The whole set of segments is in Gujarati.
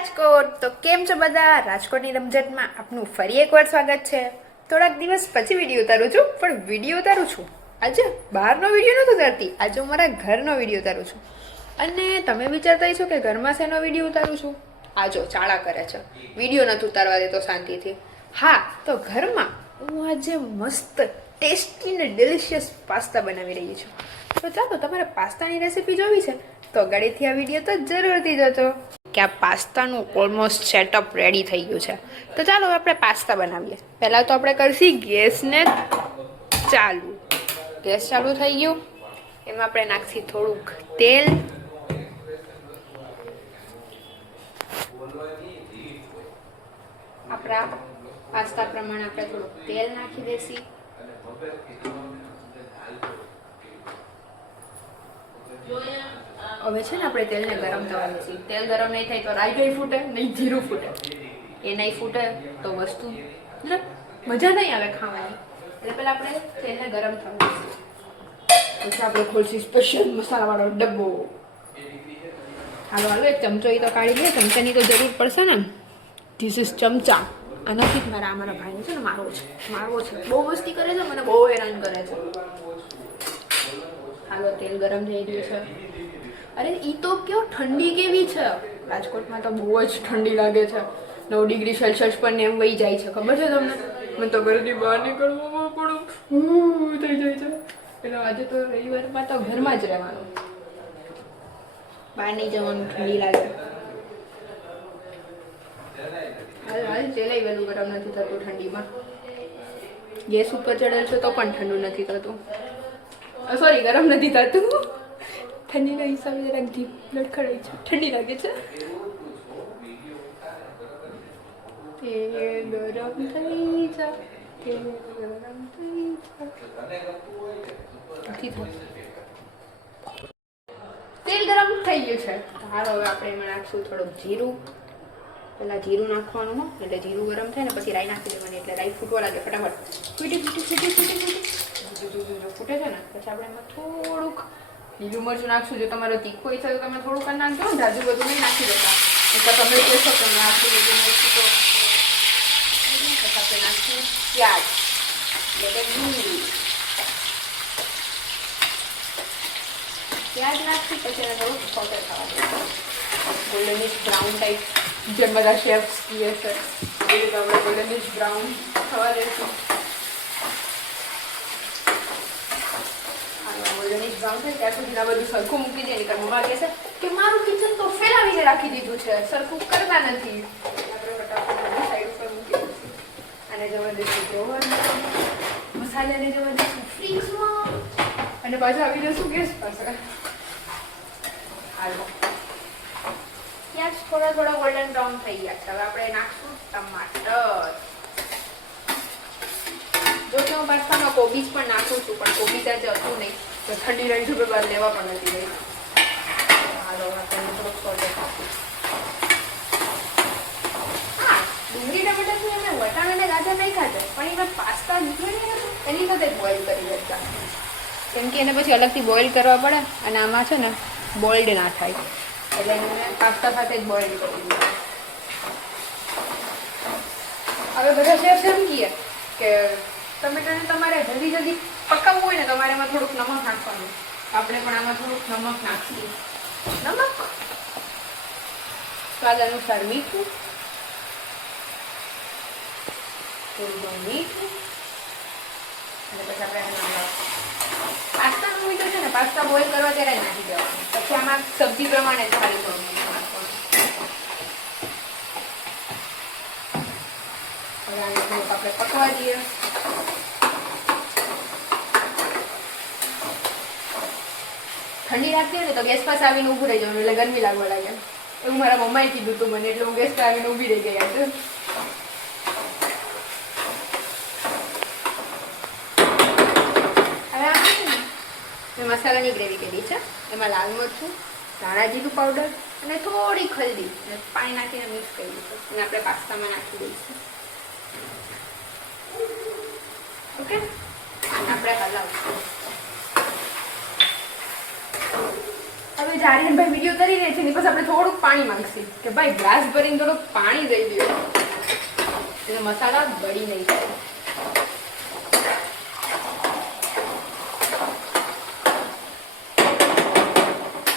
રાજકોટ. તો કેમ છો બધા? રાજકોટની રમઝટમાં આપનું ફરી એકવાર સ્વાગત છે. થોડાક દિવસ પછી વિડીયો ઉતારું છું, પણ વિડીયો ઉતારું છું આજે બહારનો વિડીયો નથી ઉતારતી, આજે હું મારા ઘરનો વિડીયો ઉતારું છું. અને તમે વિચારતા છો કે ઘરમાં શેનો વિડીયો ઉતારું છું? આજો ચાળા કરે છે, વિડીયો નથી ઉતારવા દેતો શાંતિથી. હા, તો ઘરમાં હું આજે મસ્ત ટેસ્ટી ને ડિલિશિયસ પાસ્તા બનાવી રહી છું. તો ચાલો, તમારે પાસ્તાની રેસીપી જોવી છે તો ગાડીથી આ વિડીયો તો જરૂરથી જોજો. કે આ પાસ્તાનું ઓલમોસ્ટ સેટઅપ રેડી થઈ ગયું છે. તો ચાલો આપણે પાસ્તા બનાવીએ. પહેલાં તો આપણે કરશું ગેસને ચાલુ. ગેસ ચાલુ થઈ ગયું, એમાં આપણે નાખશું થોડુંક તેલ. આપણા પાસ્તા પ્રમાણે આપણે થોડુંક તેલ નાખી દઈશું. હવે છે ને આપણે તેલને ગરમ થવા દઈશું. તેલ ગરમ નહીં થાય તો રાઈ ગઈ ફૂટે, નહીં જીરું ફૂટે. એ નહીં ફૂટે તો વસ્તુ મજા નહીં આવે ખાવાની. એટલે પહેલાં આપણે તેલને ગરમ થવા દઈશું. પછી આપણે ખોલશું સ્પેશિયલ મસાલાવાળો ડબ્બો. હાલો એક ચમચો એ તો કાઢી લે, ચમચાની તો જરૂર પડશે ને. ધીસ ઇઝ ચમચા. આનાથી જ મારા ભાઈને છે ને મારવો છે. બહુ મસ્તી કરે છે, મને બહુ હેરાન કરે છે. હાલો તેલ ગરમ થઈ ગયું છે. અરે ઈ તો કયો ઠંડી કેવી છે! રાજકોટમાં તો બહુ જ ઠંડી લાગે છે. 9 ડિગ્રી સેલ્સિયસ પર ને એમ વહી જાય છે, ખબર છે તમને? મને તો ઘરથી બહાર નીકળવામાં પણ થઈ જાય છે. એટલે આજે તો રવિવારમાં તો ઘરમાં જ રહેવાનું, બહાર નહીં જવાનું, ઠંડી લાગે. હાલ તેલ વેલું ગરમ નથી થતું ઠંડીમાં. ગેસ ઉપર ચડેલ છે તો પણ ઠંડુ નથી થતું. સોરી, ગરમ નથી થતું. ઠંડીના હિસાબે જરાક જીભ લડખડાઈ છે, ઠંડી લાગે છે. તેલ ગરમ થઈ જા, તેલ ગરમ થઈ જા. તેલ ગરમ થઈ ગયું છે. હાલો હવે આપણે એમાં નાખશું થોડુંક જીરું. પહેલાં જીરું નાખવાનું હો, એટલે જીરું ગરમ થાય ને પછી રાઈ નાખી દેવાની, એટલે રાઈ ફૂટવા લાગે ફટાફટ. ફૂટે છે ને પછી આપણે એમાં થોડુંક લીલું મરચું નાખશું. જો તમારો તીખો ઈચ્છા તો તમે થોડુંક નાખજો, જાજુ બધું નહીં નાખી દેતા. એટલે તમે કહેશો કે મેં આટલું બધું નાખ્યું તો. પછી આપણે નાખશું પ્યાજ, એટલે ડુંગળી. પ્યાજ નાખી પછી એને થોડુંક સોતે થવા દઈશું. ગોલ્ડનિશ બ્રાઉન ટાઈપ, જેમ બધા શેફ્સ કહે છે એ રીતે આપણે ગોલ્ડનિશ બ્રાઉન થવા દઈશું. ગોલ્ડનિશ બ્રાઉન થાય ત્યાં સુધી આ બધું સરખું મૂકી દે. નહીં મમ્મા કહે છે કે મારું કિચન તો ફેલાવીને રાખી દીધું છે, સરખું કરતા નથી. આપણે ફટાફટ બધી સાઈડ ઉપર મૂકી દઈશું. અને જવા દઈશું ઓવન, મસાલાને જવા દઈશું ફ્રીજમાં, અને પાછા આવી જઈશું ગેસ પાસે. હાલો, ત્યાં જ થોડા ગોલ્ડન બ્રાઉન થઈ ગયા છે. હવે આપણે નાખશું ટમાટર. જો કે હું પાસ્તામાં કોબીજ પણ નાખું છું, પણ કોબીજ આજે હતું નહીં તો ઠંડી રહી છું, બાર લેવા પણ નથી રહી. હાલો આપણે થોડોક સોતે નાખું. હા, ડુંગળી ટમેટાથી અમે વટાણા અને ગાજર નહીં ખાતા, પણ એમાં પાસ્તા નીકળે એની સાથે જ બોઇલ કરી દેતા, કેમ કે એને પછી અલગથી બોઇલ કરવા પડે અને આમાં છે ને બોઇલ્ડ ના થાય, એટલે એને પાસ્તા સાથે જ બોઇલ કરી દીધું. હવે બધા શેફ એમ કહીએ કે ટમેટાને તમારે જલ્દી પકાવવું હોય ને તમારે એમાં થોડુંક નમક નાખવાનું. આપણે પણ આમાં થોડુંક નમક નાખીએ. નમક, સ્વાદ અનુસાર મીઠું, થોડું મીઠું, અને પછી આપણે પાસ્તાનું મીઠું છે ને પાસ્તા બોઇલ કરવા ત્યારે નાખી દેવાનું. પછી આમાં સબ્જી પ્રમાણે ખાલી થોડું મીઠું નાખવાનું. હવે આને થોડુંક આપણે પકવા દઈએ. ઠંડી રાખતી ને તો ગેસ પાસે આવીને ઊભું રહી જવાનું, એટલે ગરમી લાગવા લાગે. એવું મારા મમ્માએ કીધું હતું મને, એટલે હું ગેસ પર આવીને ઊભી રહી ગઈ આજે. હવે મેં મસાલાની ગ્રેવી કરી છે. એમાં લાલ મરચું, ધાણા જીરું પાવડર અને થોડીક હલ્દી અને પાણી નાખીને મિક્સ કરી દીધું, અને આપણે પાસ્તામાં નાખી દઈશું. ઓકે, અને આપણે હલાવશું. હવે જારીનભાઈ વિડીયો કરી રહ્યા છે ને પછી આપણે થોડુંક પાણી માંગશે કે ભાઈ ગ્લાસ ભરીને થોડુંક પાણી દઈ દો એટલે મસાલા બળી નહીં જાય.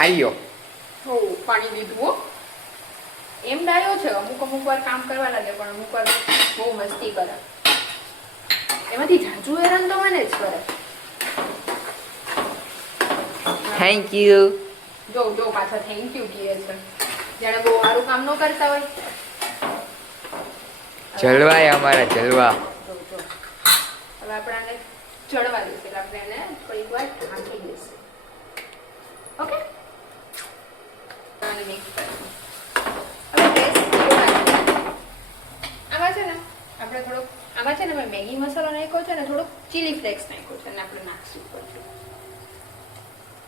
આયો હો પાણી લીધું હો. એમ ડાયો છે અમુક વાર કામ કરવા લાગે પણ અમુક વાર બહુ મસ્તી કરે. એમાંથી જાજુ હેરાન તો મને જ કરે. Thank you. જો પાછા થેન્ક યુ કહે છે જાણે બહુ સારું કામ ન કરતા હોય. જલવાય અમારા જલવા. જો હવે આપણે આને ચડવા દઈશું એટલે આપણે એને થોડીક વાર ઢાંકી દઈશું. ઓકે આને મિક્સ કરીશું. હવે ટેસ્ટ આમાં છે ને આપણે થોડુંક આમાં છે ને મેં મેગી મસાલો નાખ્યો છે ને થોડુંક ચીલી ફ્લેક્સ નાખ્યો છે અને આપણે નાખશું પછી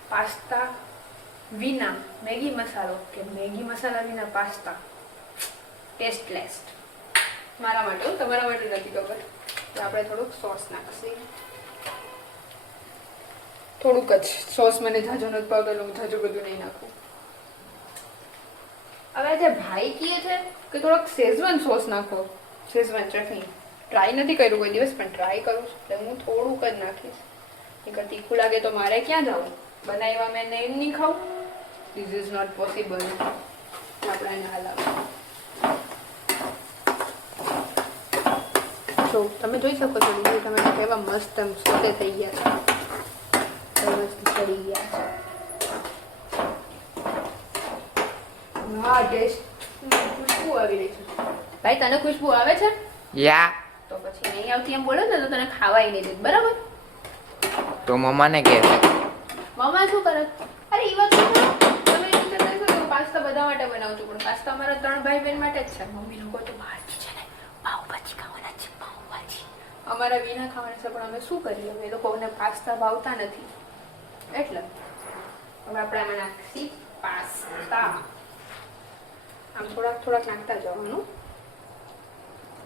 પાસ્તા વિના મેગી મસાલો કે મેગી મસાલા વિના પાસ્તા ટેસ્ટલેસ મારા માટે તમારા માટે નથી ખબર. તો આપણે થોડુંક સોસ નાખીએ. થોડુંક જ સોસ મને જાજો નથી ભાવતો હું જાજુ બધું નહીં નાખું. હવે જે ભાઈ કહે છે કે થોડોક શેઝવાન સોસ નાખો શેઝવાન ચટણી ટ્રાય નથી કર્યું કોઈ દિવસ પણ ટ્રાય કરું છું એટલે હું થોડુંક જ નાખીશ. એક તીખું લાગે તો મારે ક્યાં જવું બનાવ્યા મેં એમ નહીં ખાવું. This is not possible. આપણે એને હલાવીએ. જો તમે જોઈ શકો છો બીજું તમે કેવા મસ્ત એમ સોતે થઈ ગયા છે મસ્ત ચડી ગયા છે. હા ટેસ્ટ ખુશ્બુ આવી રહી છે. ભાઈ તને ખુશ્બુ આવે છે? યા. તો પછી નહીં આવતી એમ બોલો ને તો તને ખાવાય નહીં દે બરાબર. તો મમ્માને કે મમ્મા શું કરે? અરે એ વાત તમે વિચાર કરો કે પાસ્તા બધા માટે બનાવું છું પણ પાસ્તા અમારા 3 ભાઈ બહેન માટે જ છે. મમ્મી લોકો તો બહાર છે ને પાવભાજી ખાવાના છે પાવભાજી. અમારા વિના ખાવાના છે પણ અમે શું કરીએ એ લોકોને પાસ્તા ભાવતા નથી એટલે હવે આપણે આમાં નાખી પાસ્તા. આમ થોડાક નાખતા જવાનું.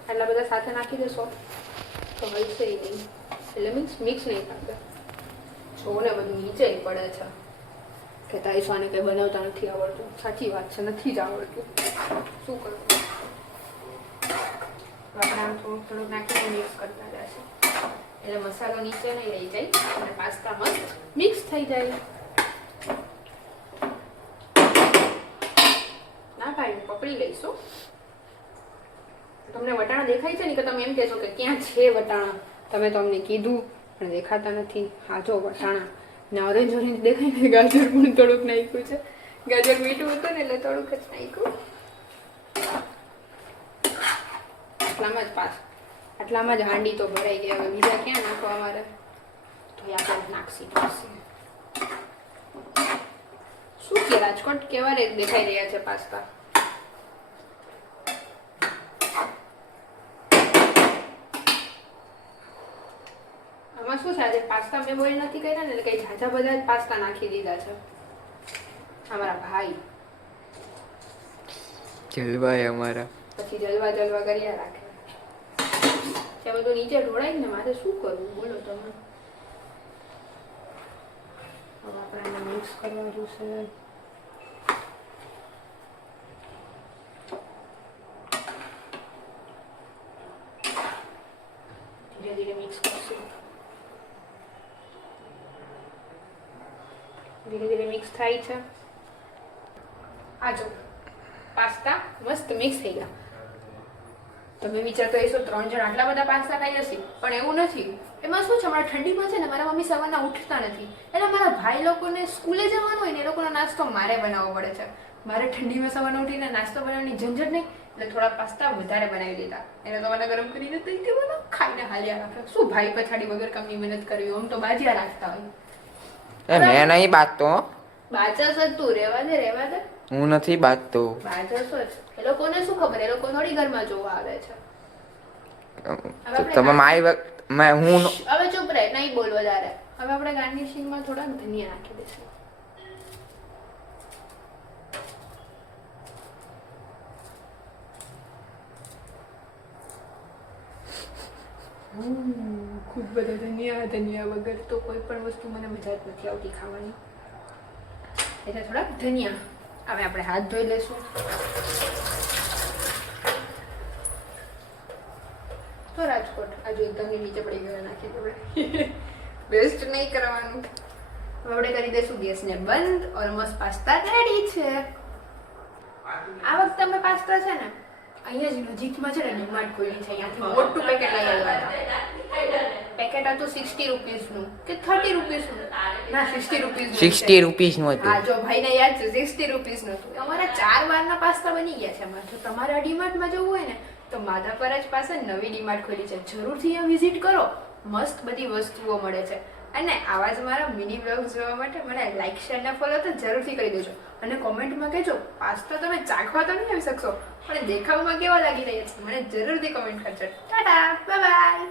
આટલા બધા સાથે નાખી દેશો તો હલશે નહીં એટલે મિક્સ નહીં થશે. જો ને બધું નીચે પડે છે કે તારી સ્વાને કંઈ બનાવતા નથી આવડતું. સાચી વાત છે નથી જ આવડતું. શું કરવું? આપણે આમ થોડુંક નાખીને મિક્સ કરતા જશે એટલે મસાલો નીચે નહીં રહી જાય અને પાસ્તા મસ્ત મિક્સ થઈ જાય. ના ભાઈ પકડી લઈશું. તમને વટાણા દેખાય છે ને કે તમે એમ કહેશો કે ક્યાં છે વટાણા? તમે તો અમને કીધું પણ દેખાતા નથી. હા જો વટાણા ને ઓરેન્જ દેખાય ને. ગાજર પણ થોડુંક નાખ્યું છે. ગાજર મીઠું હતું ને એટલે થોડુંક જ નાખ્યું. આટલામાં જ હાંડી તો ભરાઈ ગઈ. હવે બીજા ક્યાં નાખવા અમારે તો આપણે નાખી. શું કે રાજકોટ કેવા દેખાઈ રહ્યા છે પાસ્તા? આમાં શું છે આજે પાસ્તા મેં બોઇલ નથી કર્યા ને એટલે કઈ ઝાઝા બધા જ પાસ્તા નાખી દીધા છે અમારા ભાઈ. જલવાય અમારા. પછી જલવા કર્યા રાખે છે. બધું નીચે ઢોળાય ને મારે શું કરવું બોલો તમે. હવે આપણે એને મિક્સ કરવાનું છે. ધીરે ધીરે મિક્સ કરશું. ધીરે ધીરે મિક્સ થાય છે. આ જો પાસ્તા મસ્ત મિક્સ થઈ ગયા. તમે વિચારતો હશો 3 જણ આટલા બધા પાસ્તા ખાઈ હશે પણ એવું નથી. એમાં શું છે હમણાં ઠંડીમાં છે ને મારા મમ્મી સવારના ઉઠતા નથી એટલે મારા ભાઈ લોકોને સ્કૂલે જવાનું હોય ને એ લોકોનો નાસ્તો મારે બનાવવો પડે છે. મારે ઠંડીમાં સવારના ઉઠીને નાસ્તો બનાવવાની ઝંઝટ નહીં એટલે થોડા પાસ્તા વધારે બનાવી દીધા. એને તો મને ગરમ કરીને તઈ દેવાનો ખાઈને હાલ્યા રાખે. શું ભાઈ પછાડી વગર કામની મહેનત કરવી? આમ તો બાજિયા રાખતા હોય. મેં નહીં બાજતો. બાજસ જ તું. રહેવા દે. હું નથી બાજતો. બાજસ જ. એ લોકોને શું ખબર? એ લોકો થોડી ઘરમાં જોવા આવે છે. તમે મારી હું હવે ચૂપ રહે નહીં બોલ વધારે. હવે આપણે ગાર્નિશિંગમાં થોડાક ધનિયા નાખી દઈશું. ખૂબ બધા ધનિયા વગર તો કોઈ પણ વસ્તુ મને મજા જ નથી આવતી ખાવાની. છે થોડાક ધનિયા. હવે આપણે હાથ ધોઈ લેશું. તો રાજકોટ આજુ એકદમ નીચે પડી ગયો નાખી દે વેસ્ટ નહીં કરવાનું. હવે આપણે કરી દઈશું ગેસને બંધ. ઓલમોસ્ટ પાસ્તા રેડી છે. આ વખતે અમે પાસ્તા છે ને અહીંયા જ નજીકમાં છે ને ડીમાર્ટ ખોલી છે. અહીંયાથી મોટું પેકેટ લઈ આવ્યા હતા. પેકેટ હતું 60 રૂપીસનું કે 30 રૂપીસનું. ના 60 રૂપીસનું. 60 રૂપીસનું હા હતું. જો ભાઈને યાદ છે 60 રૂપીસનું હતું. અમારા 4 વારના પાસ્તા બની ગયા છે અમારે. જો તમારા ડીમાર્ટમાં જવું હોય ને તો માધાપર જ પાસે નવી ડીમાર્ટ ખોલી છે. જરૂરથી અહીંયા વિઝિટ કરો. મસ્ત બધી વસ્તુઓ મળે છે. અને આવા જ મારા મિની બ્લોગ્સ જોવા માટે મને લાઈક શેર ને ફોલો તો જરૂરથી કરી દેજો. અને કોમેન્ટમાં કહેજો પાસ્તા તમે ચાખવા તો નહીં આવી શકશો પણ દેખાવમાં કેવા લાગી રહ્યા છે મને જરૂરથી કોમેન્ટ કરજો. Tata bye bye.